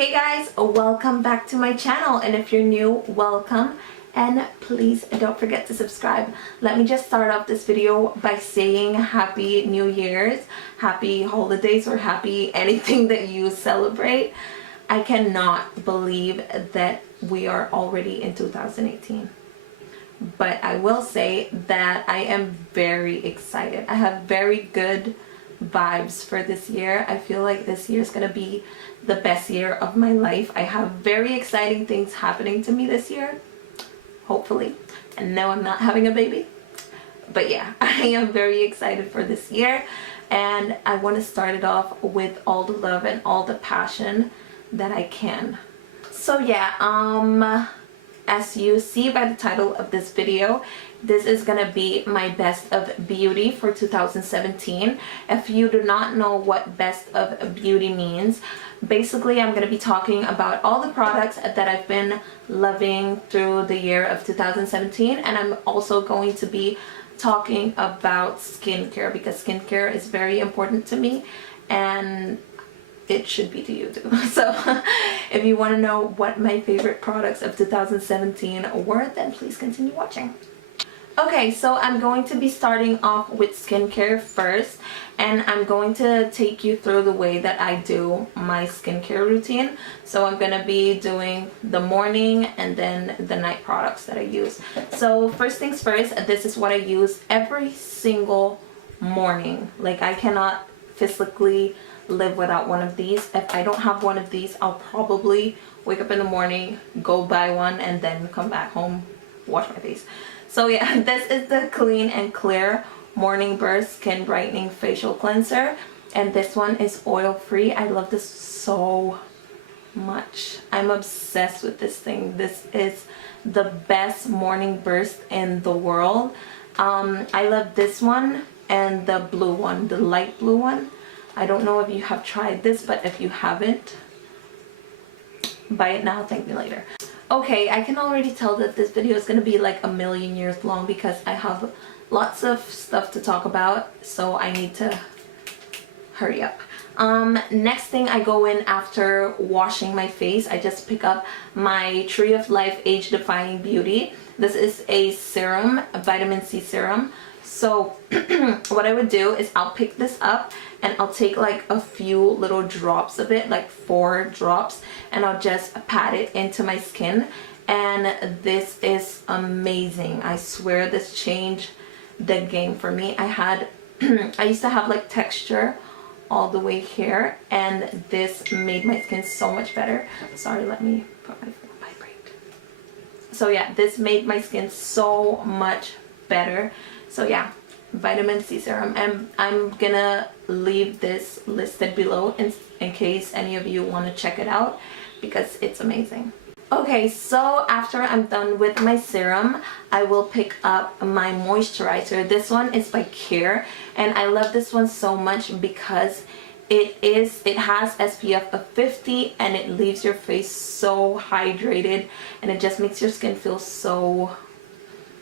Hey guys, welcome back to my channel, and if you're new, welcome, and please don't forget to subscribe. Let me just start off this video by saying Happy New Year's, happy holidays, or happy anything that you celebrate. I cannot believe that we are already in 2018. But I will say that I am very excited. I have very good vibes for this year. I feel like this year is gonna be the best year of my life. I have very exciting things happening to me this year, hopefully. And no, I'm not having a baby, but yeah, I am very excited for this year, and I want to start it off with all the love and all the passion that I can. So yeah, as you see by the title of this video, this is gonna be my best of beauty for 2017. If you do not know what best of beauty means, basically I'm gonna be talking about all the products that I've been loving through the year of 2017, and I'm also going to be talking about skincare because skincare is very important to me, and it should be to you too. So if you want to know what my favorite products of 2017 were, then please continue watching. Okay, so I'm going to be starting off with skincare first, and I'm going to take you through the way that I do my skincare routine. So I'm going to be doing the morning and then the night products that I use. So first things first, this is what I use every single morning. Like, I cannot physically live without one of these. If I don't have one of these, I'll probably wake up in the morning, go buy one, and then come back home, wash my face. So yeah, this is the Clean and Clear Morning Burst Skin Brightening Facial Cleanser, and this one is oil free. I love this so much. I'm obsessed with this thing. This is the best morning burst in the world. I love this one and the blue one, the light blue one. I don't know if you have tried this, but if you haven't, buy it now, thank me later. Okay, I can already tell that this video is going to be like a million years long because I have lots of stuff to talk about, so I need to hurry up. Next thing, I go in after washing my face. I just pick up my Tree of Life Age Defying Beauty. This is a serum, a vitamin C serum. So what I would do is I'll pick this up and I'll take like a few little drops of it, like 4 drops, and I'll just pat it into my skin, and this is amazing. I swear this changed the game for me. I used to have like texture all the way here, and this made my skin so much better. Sorry, let me put my phone on vibrate. So yeah, this made my skin so much better. So yeah, vitamin C serum, and I'm gonna leave this listed below in case any of you want to check it out because it's amazing. Okay, so after I'm done with my serum, I will pick up my moisturizer. This one is by Care, and I love this one so much because it has SPF of 50, and it leaves your face so hydrated, and it just makes your skin feel so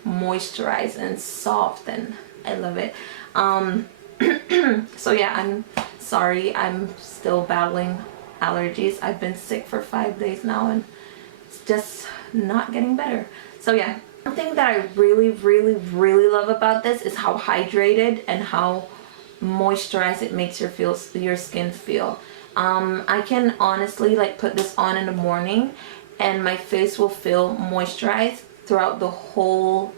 moisturized and soft, and I love it. So yeah, I'm sorry, I'm still battling allergies. I've been sick for 5 days now, and it's just not getting better. So yeah, one thing that I really love about this is how hydrated and how moisturized it makes your skin feel. I can honestly like put this on in the morning and my face will feel moisturized throughout the whole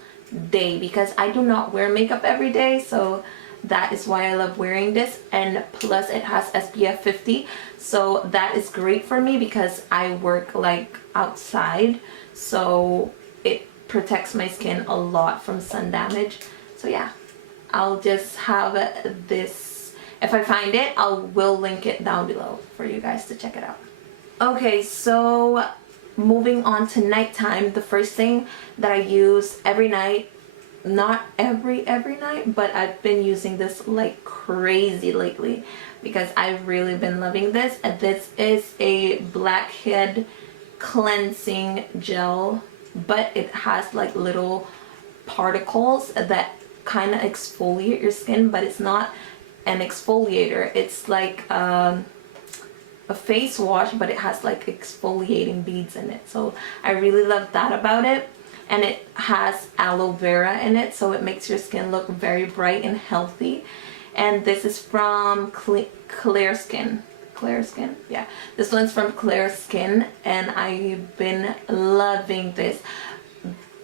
day because I do not wear makeup every day, so that is why I love wearing this. And plus it has SPF 50, so that is great for me because I work like outside, so it protects my skin a lot from sun damage. So yeah, I'll just have this. If I find it, will link it down below for you guys to check it out. Okay, so moving on to nighttime, the first thing that I use every night, not every night, but I've been using this like crazy lately because I've really been loving this. This is a Blackhead cleansing gel, but it has like little particles that kind of exfoliate your skin, but it's not an exfoliator. It's like a face wash, but it has like exfoliating beads in it. So I really love that about it. And it has aloe vera in it, so it makes your skin look very bright and healthy. And this is from Clearskin. Clearskin, yeah. This one's from Clearskin, and I've been loving this.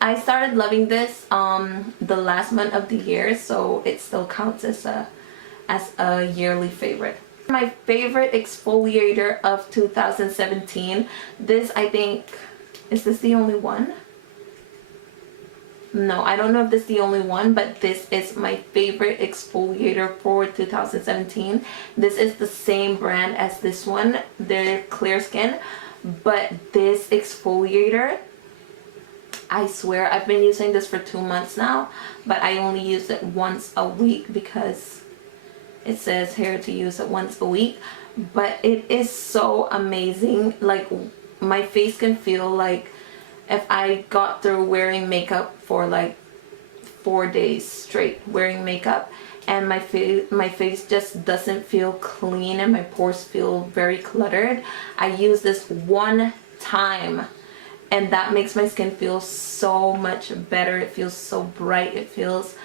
I started loving this the last month of the year, so it still counts as a yearly favorite. My favorite exfoliator of 2017. This, I think, is this the only one? No, I don't know if this is the only one, but this is my favorite exfoliator for 2017. This is the same brand as this one. They're Clearskin, but this exfoliator, I swear, I've been using this for 2 months now, but I only use it once a week because it says here to use it once a week. But it is so amazing. Like, my face can feel like if I got through wearing makeup for like 4 days straight wearing makeup, and my face just doesn't feel clean and my pores feel very cluttered. I use this one time and that makes my skin feel so much better. It feels so bright. It feels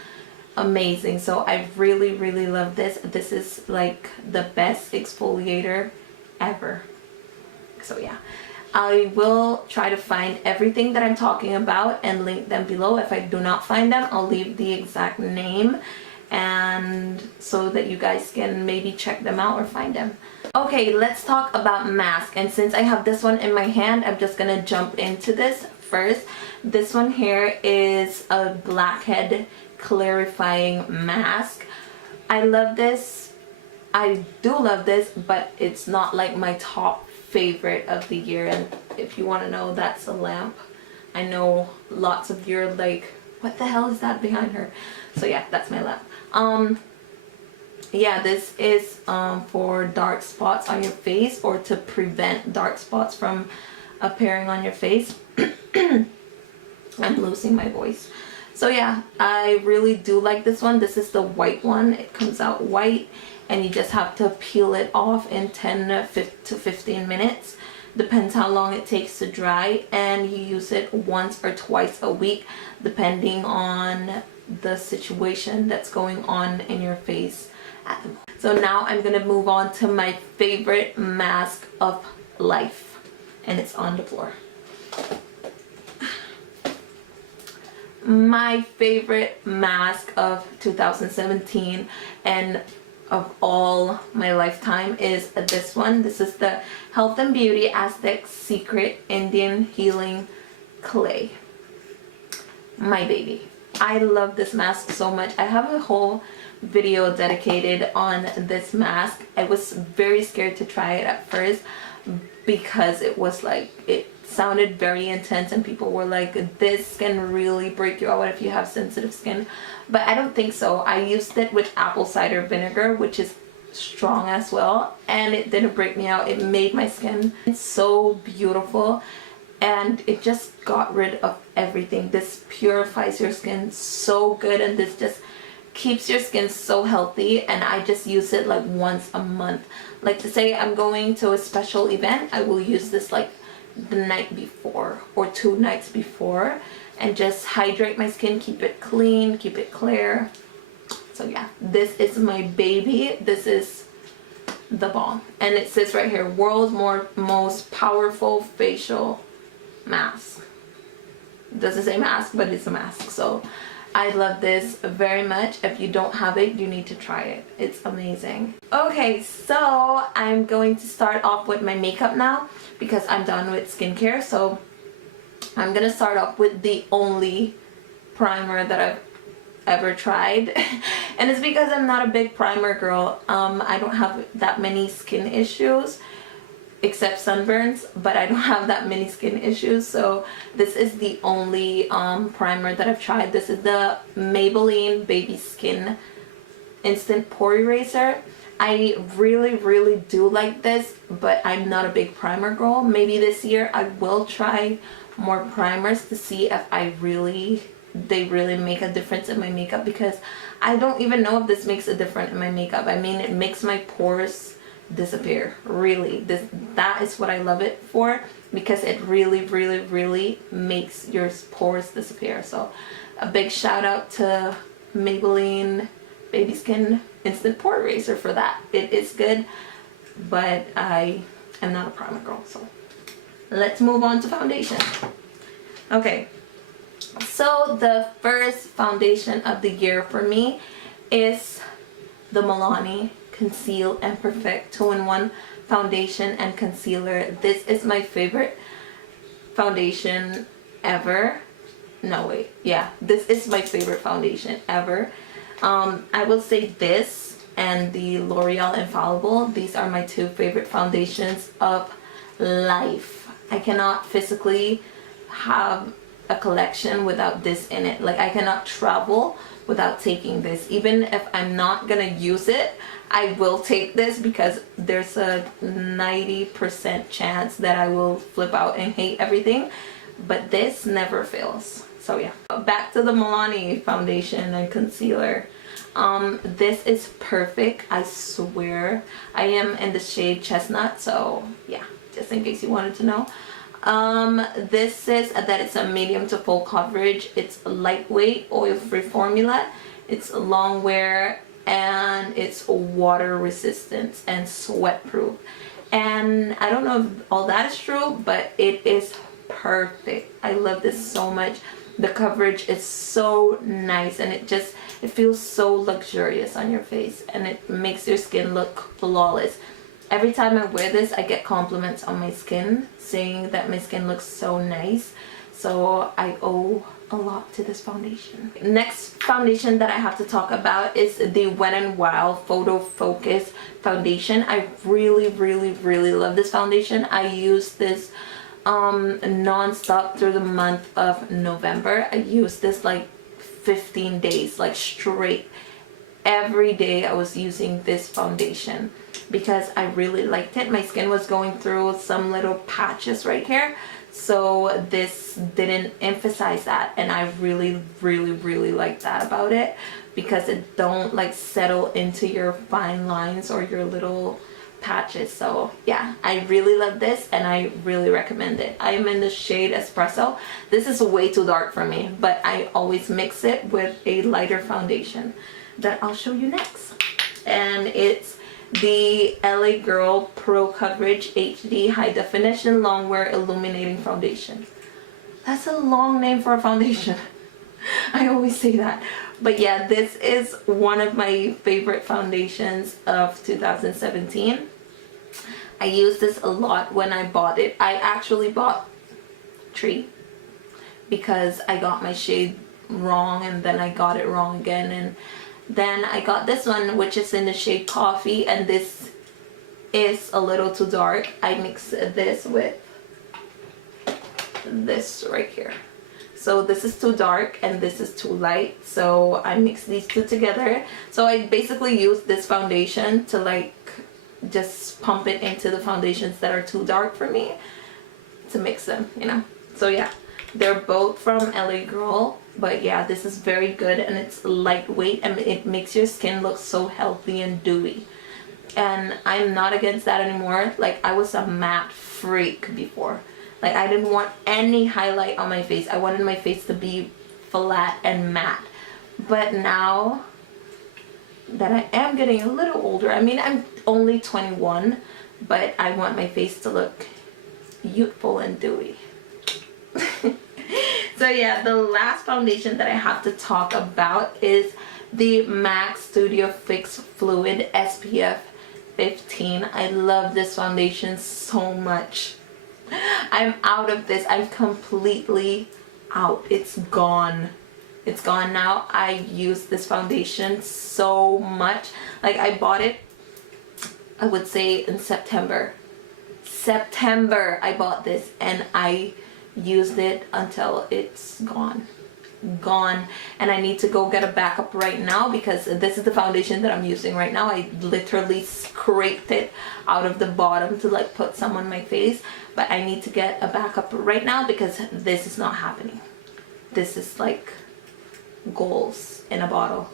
amazing. So I really, really love this. This is like the best exfoliator ever. So yeah, I will try to find everything that I'm talking about and link them below. If I do not find them, I'll leave the exact name, and so that you guys can maybe check them out or find them. Okay, let's talk about mask. And since I have this one in my hand, I'm just gonna jump into this first. This one here is a Blackhead clarifying mask. I love this. I do love this, but it's not like my top favorite of the year. And if you want to know, that's a lamp. I know lots of you are like, what the hell is that behind her? So yeah, that's my lamp. Yeah, this is for dark spots on your face, or to prevent dark spots from appearing on your face. I'm losing my voice. So yeah, I really do like this one. This is the white one. It comes out white, and you just have to peel it off in 10 to 15 minutes. Depends how long it takes to dry, and you use it once or twice a week depending on the situation that's going on in your face at the moment. So now I'm gonna move on to my favorite mask of life, and it's on the floor. My favorite mask of 2017 and of all my lifetime is this one. This is the Health and Beauty Aztec Secret Indian Healing Clay. My baby. I love this mask so much. I have a whole video dedicated on this mask. I was very scared to try it at first because it was like, it sounded very intense and people were like, this can really break you out if you have sensitive skin. But I don't think so. I used it with apple cider vinegar, which is strong as well, and it didn't break me out. It made my skin so beautiful, and it just got rid of everything. This purifies your skin so good, and this just keeps your skin so healthy. And I just use it like once a month. Like, to say I'm going to a special event, I will use this like the night before or 2 nights before, and just hydrate my skin, keep it clean, keep it clear. So yeah, this is my baby. This is the bomb. And it says right here, world's most powerful facial mask. It doesn't say mask, but it's a mask. So I love this very much. If you don't have it, you need to try it. It's amazing. Okay, so I'm going to start off with my makeup now because I'm done with skincare. So I'm gonna start off with the only primer that I've ever tried. And it's because I'm not a big primer girl. I don't have that many skin issues except sunburns, but I don't have that many skin issues. So this is the only primer that I've tried. This is the Maybelline Baby Skin Instant Pore Eraser. I really, really do like this, but I'm not a big primer girl. Maybe this year I will try more primers to see if they really make a difference in my makeup, because I don't even know if this makes a difference in my makeup. I mean, it makes my pores disappear. Really, that is what I love it for, because it really makes your pores disappear. So a big shout out to Maybelline Baby Skin Instant Pore Eraser for that. It is good, but I am not a primer girl. So let's move on to foundation. Okay, so the first foundation of the year for me is the Milani Conceal and Perfect 2-in-1 foundation and concealer. This is my favorite foundation ever. No, wait, yeah, this is my favorite foundation ever. I will say this and the L'Oreal Infallible, these are my two favorite foundations of life. I cannot physically have a collection without this in it. Like, I cannot travel without taking this. Even if I'm not gonna use it, I will take this, because there's a 90% chance that I will flip out and hate everything, but this never fails. So yeah, back to the Milani foundation and concealer. This is perfect, I swear. I am in the shade Chestnut, so yeah, just in case you wanted to know. This says that it's a medium to full coverage. It's lightweight, oil-free formula. It's long wear, and it's water resistant and sweat proof. And I don't know if all that is true, but it is perfect. I love this so much. The coverage is so nice, and it feels so luxurious on your face, and it makes your skin look flawless. Every time I wear this, I get compliments on my skin saying that my skin looks so nice. So I owe a lot to this foundation. Next foundation that I have to talk about is the Wet n Wild Photo Focus foundation. I really love this foundation. I use this non-stop through the month of November. I used this like 15 days, like straight. Every day I was using this foundation because I really liked it. My skin was going through some little patches right here, so this didn't emphasize that, and I really like that about it, because it don't like settle into your fine lines or your little patches. So yeah, I really love this, and I really recommend it. I am in the shade Espresso. This is way too dark for me, but I always mix it with a lighter foundation that I'll show you next, and it's the LA Girl Pro Coverage HD High Definition Longwear Illuminating Foundation. That's a long name for a foundation. I always say that. But yeah, this is one of my favorite foundations of 2017. I used this a lot when I bought it. I actually bought 3 because I got my shade wrong, and then I got it wrong again, and then I got this one, which is in the shade Coffee, and this is a little too dark. I mix this with this right here. So this is too dark and this is too light, so I mix these two together. So I basically use this foundation to like just pump it into the foundations that are too dark for me, to mix them, you know. So yeah, they're both from LA Girl. But yeah, this is very good, and it's lightweight, and it makes your skin look so healthy and dewy. And I'm not against that anymore. Like, I was a matte freak before. Like, I didn't want any highlight on my face. I wanted my face to be flat and matte. But now that I am getting a little older, I mean, I'm only 21, but I want my face to look youthful and dewy. So yeah, the last foundation that I have to talk about is the MAC Studio Fix Fluid SPF 15. I love this foundation so much. I'm out of this. I'm completely out. It's gone. It's gone now. I use this foundation so much. Like, I bought it, I would say in September I bought this, and I used it until it's gone, and I need to go get a backup right now, because this is the foundation that I'm using right now. I literally scraped it out of the bottom to like put some on my face, but I need to get a backup right now because this is not happening. This is like goals in a bottle.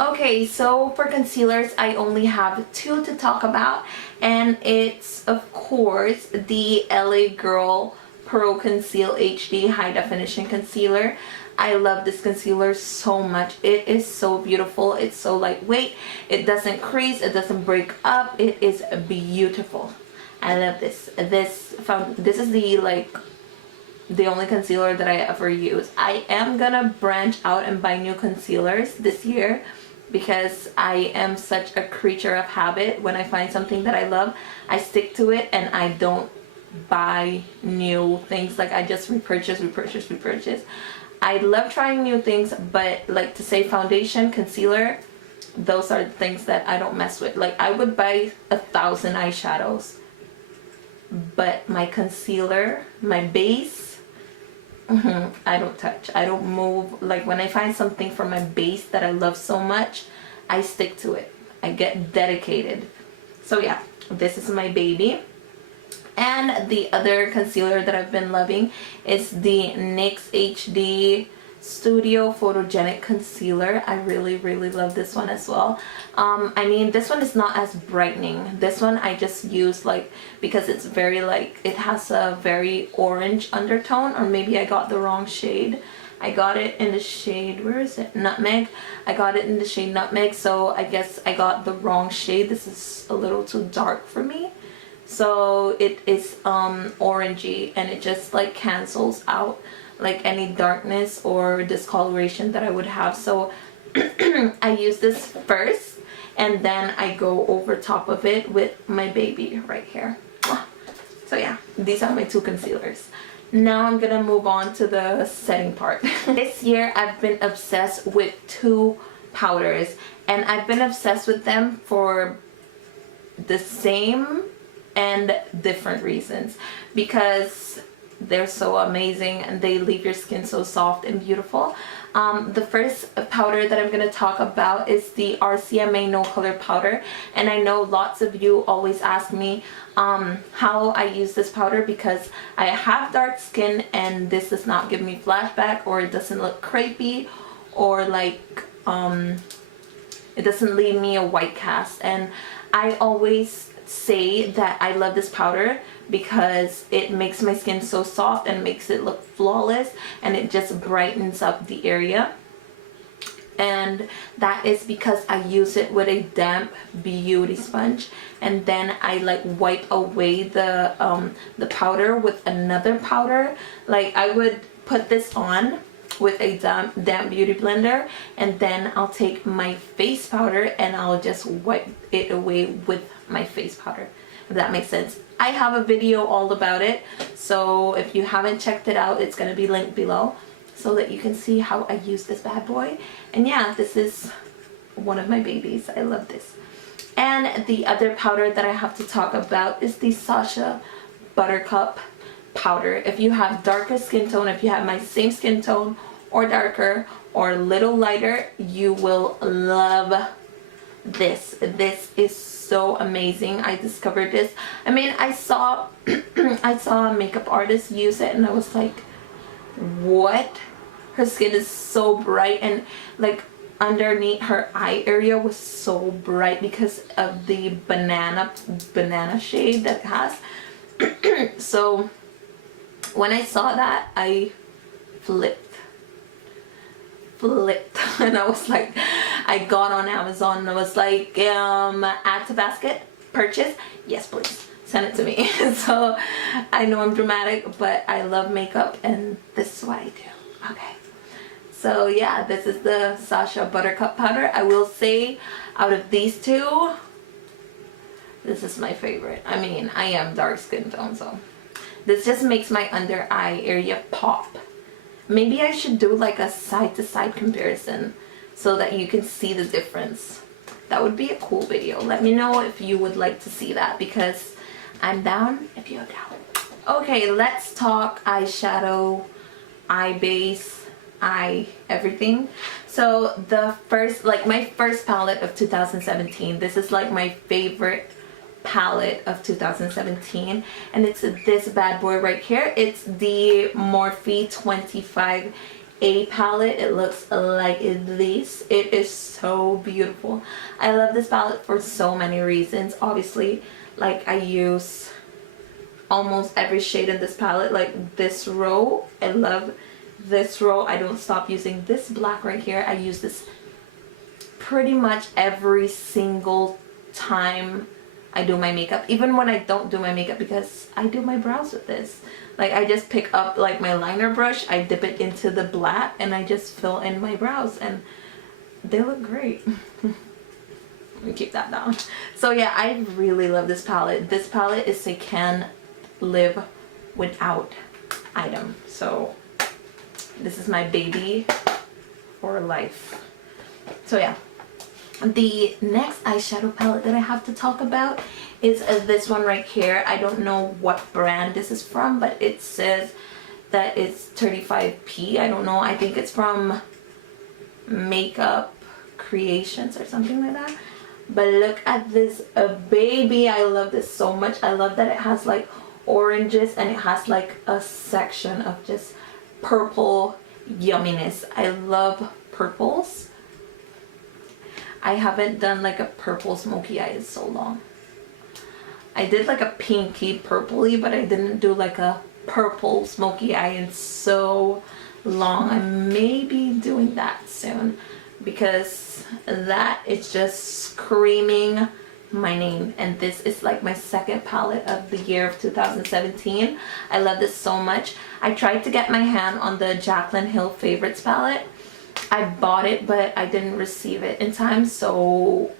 Okay, so for concealers, I only have two to talk about, and it's of course the LA Girl Pro Conceal HD High Definition Concealer. I love this concealer so much. It is so beautiful. It's so lightweight. It doesn't crease. It doesn't break up. It is beautiful. I love this. This is the only concealer that I ever use. I am gonna branch out and buy new concealers this year because I am such a creature of habit. When I find something that I love, I stick to it and I don't buy new things. Like, I just repurchase. I love trying new things, but like, to say foundation, concealer, those are the things that I don't mess with. Like, I would buy 1,000 eyeshadows, but my concealer, my base, I don't touch. I don't move. Like, when I find something for my base that I love so much, I stick to it. I get dedicated. So yeah, this is my baby. And the other concealer that I've been loving is the NYX HD Studio Photogenic Concealer. I really love this one as well. I mean, this one is not as brightening. This one I just use like because it's very it has a very orange undertone, or maybe I got the wrong shade. I got it in the shade, where is it? Nutmeg. I got it in the shade Nutmeg, so I guess I got the wrong shade. This is a little too dark for me. So it is orangey, and it just like cancels out like any darkness or discoloration that I would have. So I use this first, and then I go over top of it with my baby right here. So yeah, these are my two concealers. Now I'm gonna move on to the setting part. This year I've been obsessed with two powders, and I've been obsessed with them for the same and different reasons, because they're so amazing and they leave your skin so soft and beautiful. The first powder that I'm going to talk about is the RCMA No Color Powder, and I know lots of you always ask me how I use this powder, because I have dark skin and this does not give me flashback, or it doesn't look crepey, or like it doesn't leave me a white cast. And I always say that I love this powder because it makes my skin so soft and makes it look flawless, and it just brightens up the area. And that is because I use it with a damp beauty sponge, and then I like wipe away the powder with another powder. Like, I would put this on with a damp beauty blender, and then I'll take my face powder and I'll just wipe it away with my face powder, if that makes sense. I have a video all about it, so if you haven't checked it out, it's gonna be linked below so that you can see how I use this bad boy. And yeah, this is one of my babies. I love this. And the other powder that I have to talk about is the Sacha Buttercup powder. If you have darker skin tone, if you have my same skin tone or darker or a little lighter, you will love this. This is so amazing. I discovered this. I mean, I saw I saw a makeup artist use it, and I was like, what? Her skin is so bright, and like underneath her eye area was so bright because of the banana shade that it has. So when I saw that, I flipped and I was like, I got on Amazon and I was like, add to basket, purchase, yes please, send it to me. So I know I'm dramatic, but I love makeup, and this is what I do. Okay, so yeah, this is the Sacha Buttercup powder. I will say, out of these two, this is my favorite. I mean, I am dark skin tone, so this just makes my under eye area pop. Maybe I should do like a side to side comparison so that you can see the difference. That would be a cool video. Let me know if you would like to see that, because I'm down if you're down. Okay, let's talk eyeshadow, eye base, eye everything. So the first, like my first palette of 2017, this is like my favorite palette of 2017, and it's this bad boy right here. It's the Morphe 25 A palette. It looks like this. It is so beautiful. I love this palette for so many reasons. Obviously, like, I use almost every shade in this palette. Like this row, I love this row. I don't stop using this black right here. I use this pretty much every single time I do my makeup, even when I don't do my makeup, because I do my brows with this. Like, I just pick up like my liner brush, I dip it into the black, and I just fill in my brows, and they look great. Let me keep that down. So yeah, I really love this palette. This palette is a can live without item. So this is my baby for life. So yeah, the next eyeshadow palette that I have to talk about is this one right here. I don't know what brand this is from, but it says that it's 35p. I don't know. I think it's from Makeup Creations or something like that. But look at this baby. I love this so much. I love that it has like oranges and it has like a section of just purple yumminess. I love purples. I haven't done like a purple smoky eye in so long. I did like a pinky purpley, but I didn't do like a purple smoky eye in so long. I may be doing that soon, because that is just screaming my name. And this is like my second palette of the year of 2017. I love this so much. I tried to get my hand on the Jaclyn Hill Favorites palette. I bought it, but I didn't receive it in time, so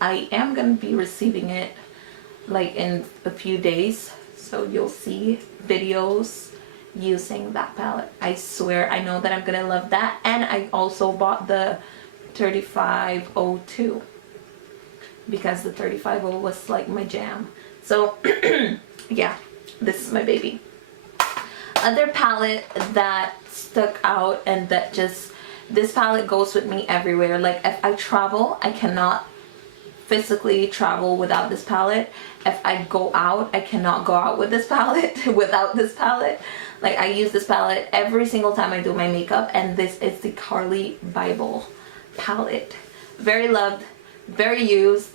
I am gonna be receiving it like in a few days, so you'll see videos using that palette. I swear, I know that I'm gonna love that. And I also bought the 3502 because the 350 was like my jam. So yeah, this is my baby. Other palette that stuck out, and that just, this palette goes with me everywhere. Like, if I travel, I cannot physically travel without this palette. If I go out, I cannot go out with this palette without this palette. Like, I use this palette every single time I do my makeup, and this is the Carli Bybel palette. Very loved, very used,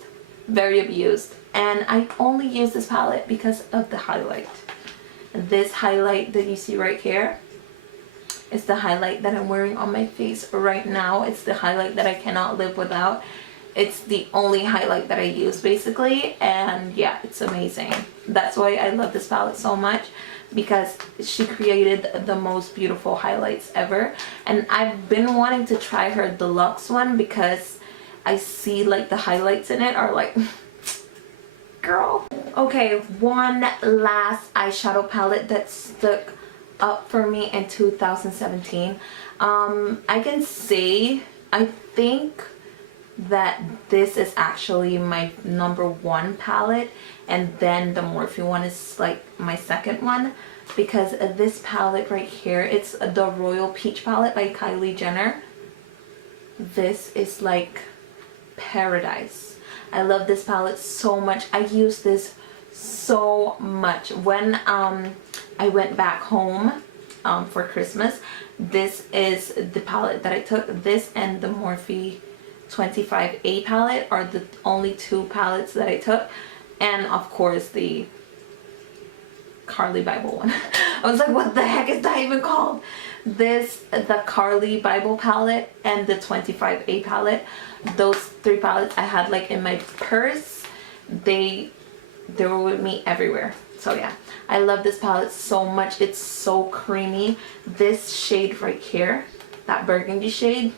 very abused, and I only use this palette because of the highlight. This highlight that you see right here is the highlight that I'm wearing on my face right now. It's the highlight that I cannot live without. It's the only highlight that I use basically, and yeah, it's amazing. That's why I love this palette so much, because she created the most beautiful highlights ever. And I've been wanting to try her deluxe one, because I see like the highlights in it are like, girl. Okay, one last eyeshadow palette that stuck up for me in 2017. I can say, I think that this is actually my #1 palette, and then the Morphe one is like my second one, because this palette right here, it's the Royal Peach palette by Kylie Jenner. This is like paradise. I love this palette so much. I use this so much. When I went back home for Christmas, this is the palette that I took. This and the Morphe 25A palette are the only two palettes that I took, and of course the Carli Bybel one. I was like, what the heck is that even called? This, the Carli Bybel palette and the 25A palette, those three palettes I had like in my purse. They were with me everywhere. So yeah, I love this palette so much. It's so creamy. This shade right here, that burgundy shade,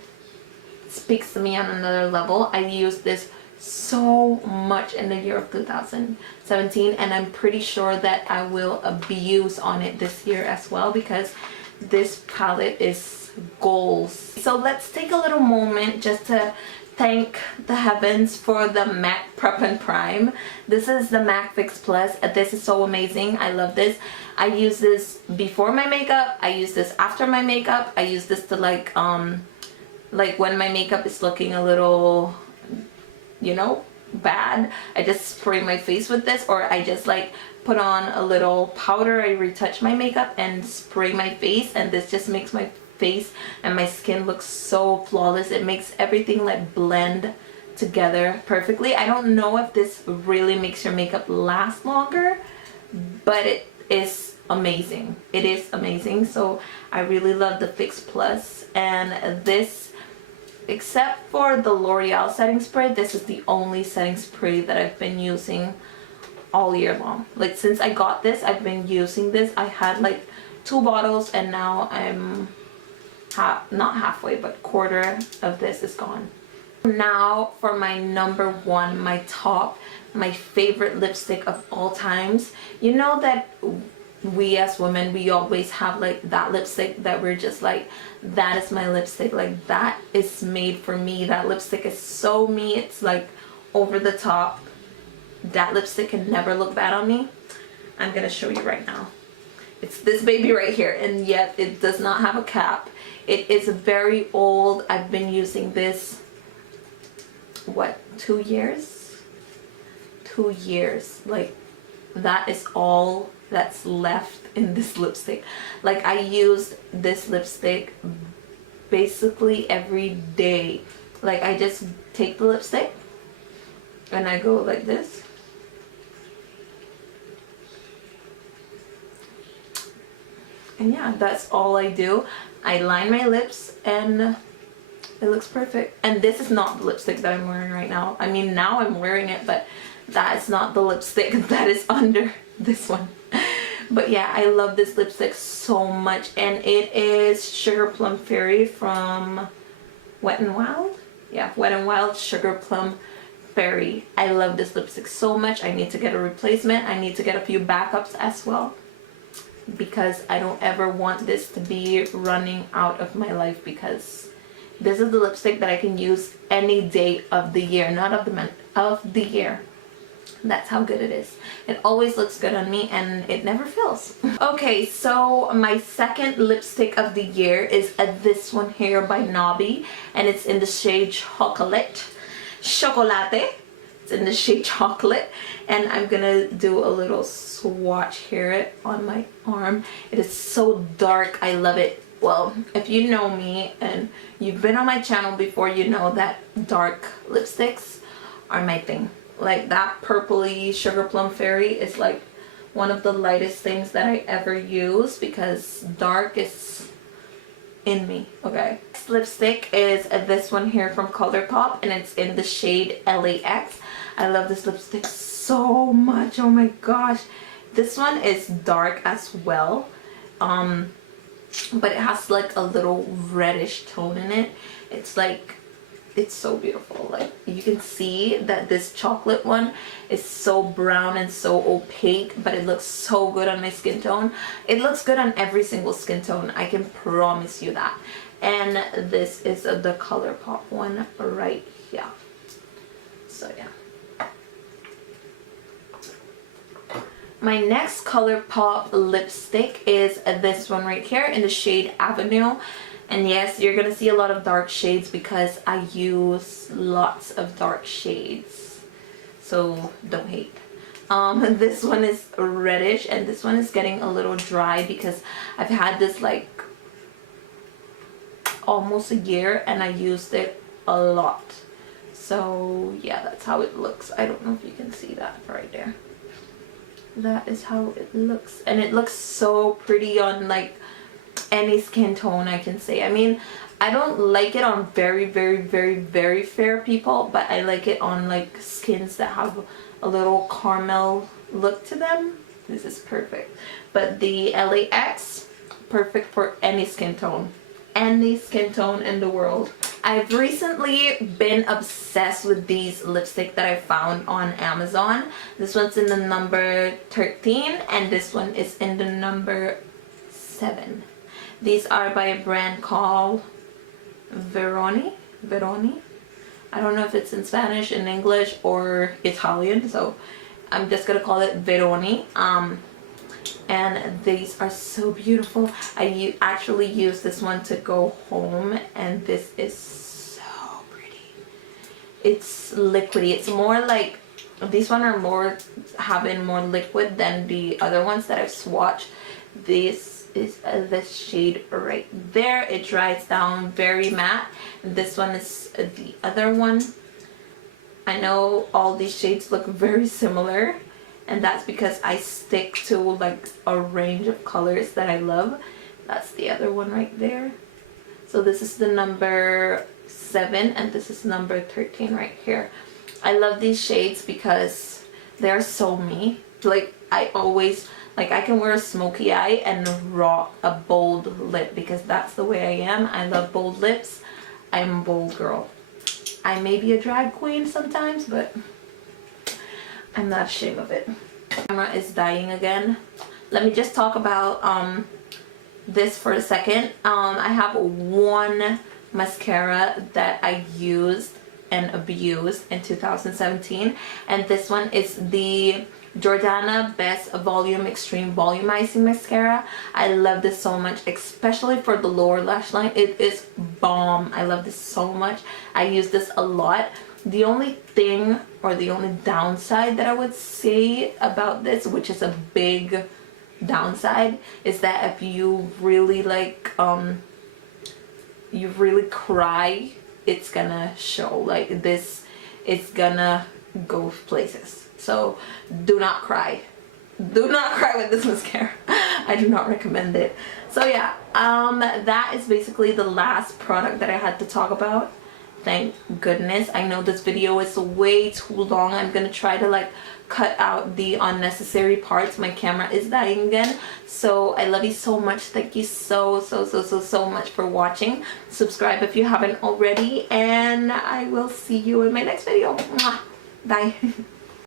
speaks to me on another level. I used this so much in the year of 2017, and I'm pretty sure that I will abuse on it this year as well, because this palette is goals. So let's take a little moment just to thank the heavens for the MAC Prep and Prime. This is the MAC Fix Plus. This is so amazing. I love this. I use this before my makeup. I use this after my makeup. I use this to like when my makeup is looking a little, you know, bad, I just spray my face with this, or I just like put on a little powder, I retouch my makeup and spray my face, and this just makes my face and my skin looks so flawless. It makes everything like blend together perfectly. I don't know if this really makes your makeup last longer, but it is amazing. It is amazing. So I really love the Fix Plus, and this, except for the L'Oreal setting spray, this is the only setting spray that I've been using all year long. Like since I got this, I've been using this. I had like 2 bottles and now I'm not halfway, but quarter of this is gone. Now for my number one, my favorite lipstick of all times. You know that we as women, we always have like that lipstick that we're just like, that is my lipstick, like that is made for me. That lipstick is so me. It's like over the top. That lipstick can never look bad on me. I'm gonna show you right now. It's this baby right here, and yet it does not have a cap. It is very old. I've been using this, what, 2 years? 2 years. Like that is all that's left in this lipstick. Like I used this lipstick basically every day. Like I just take the lipstick and I go like this. And yeah, that's all I do. I line my lips and it looks perfect. And this is not the lipstick that I'm wearing right now. I mean, now I'm wearing it, but that's not the lipstick that is under this one. But yeah, I love this lipstick so much. And it is Sugar Plum Fairy from Wet n Wild. Yeah, Wet n Wild Sugar Plum Fairy. I love this lipstick so much. I need to get a replacement. I need to get a few backups as well, because I don't ever want this to be running out of my life, because this is the lipstick that I can use any day of the year, not of the month, of the year. That's how good it is. It always looks good on me and it never fails. Okay, so my second lipstick of the year is this one here by Nobby, and it's in the shade Chocolate. It's in the shade Chocolate, and I'm gonna do a little swatch here on my arm. It is so dark. I love it. Well, if you know me and you've been on my channel before, you know that dark lipsticks are my thing. Like that purpley Sugar Plum Fairy is like one of the lightest things that I ever use, because dark is in me. Okay, this lipstick is this one here from ColourPop, and it's in the shade LAX. I love this lipstick so much. Oh my gosh, this one is dark as well, but it has like a little reddish tone in it. It's like, it's so beautiful. Like you can see that this chocolate one is so brown and so opaque, but it looks so good on my skin tone. It looks good on every single skin tone, I can promise you that. And this is the ColourPop one right here. So yeah. My next ColourPop lipstick is this one right here in the shade Avenue. And yes, you're gonna see a lot of dark shades because I use lots of dark shades, so don't hate. This one is reddish, and this one is getting a little dry because I've had this like almost a year and I used it a lot. So yeah, that's how it looks. I don't know if you can see that right there. That is how it looks, and it looks so pretty on like any skin tone, I can say. I mean, I don't like it on very fair people, but I like it on like skins that have a little caramel look to them. This is perfect. But the LAX, perfect for any skin tone in the world. I've recently been obsessed with these lipstick that I found on Amazon. This one's in the number 13 and this one is in the number 7. These are by a brand called Veroni. I don't know if it's in Spanish, in English, or Italian, so I'm just gonna call it Veroni. And these are so beautiful. I actually use this one to go home, and this is so pretty. It's liquidy. It's more like, these one are more having more liquid than the other ones that I've swatched. This is this shade right there. It dries down very matte. This one is the other one. I know all these shades look very similar, and that's because I stick to like a range of colors that I love. That's the other one right there. So this is the number 7 and this is number 13 right here. I love these shades because they're so me. Like I always, like I can wear a smoky eye and rock a bold lip because that's the way I am. I love bold lips. I'm a bold girl. I may be a drag queen sometimes, but I'm not ashamed of it. The camera is dying again. Let me just talk about this for a second. I have one mascara that I used and abused in 2017, and this one is the Jordana Best Volume Extreme Volumizing Mascara. I love this so much, especially for the lower lash line. It is bomb. I love this so much. I use this a lot. The only thing, or the only downside that I would say about this, which is a big downside, is that if you really like you really cry, it's gonna show. Like this, it's gonna go places. So do not cry. Do not cry with this mascara. I do not recommend it. So yeah, that is basically the last product that I had to talk about. Thank goodness. I know this video is way too long. I'm gonna try to like cut out the unnecessary parts. My camera is dying again. So I love you so much. Thank you so much for watching. Subscribe if you haven't already, and I will see you in my next video. Mwah. Bye.